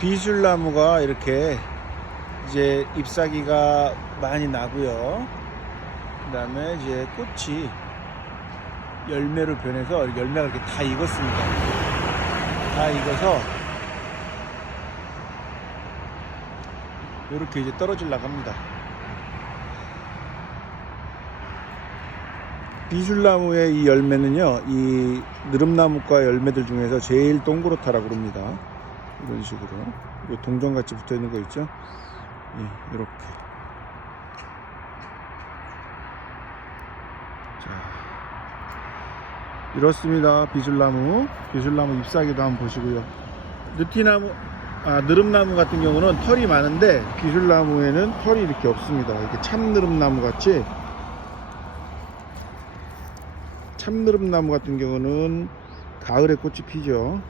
비술나무가 이렇게 이제 잎사귀가 많이 나고요. 그 다음에 이제 꽃이 열매로 변해서 열매가 이렇게 다 익었습니다. 다 익어서 이렇게 이제 떨어질라고 합니다. 비술나무의 이 열매는요, 이 느릅나무과 열매들 중에서 제일 동그랗다라고 그럽니다. 이런 식으로. 요 동전 같이 붙어 있는 거 있죠? 예, 이렇게. 자, 이렇습니다. 비술나무. 비술나무 잎사귀도 한번 보시고요. 느티나무, 아, 느릅나무 같은 경우는 털이 많은데 비술나무에는 털이 이렇게 없습니다. 이렇게 참느릅나무 같이 참느릅나무 같은 경우는 가을에 꽃이 피죠.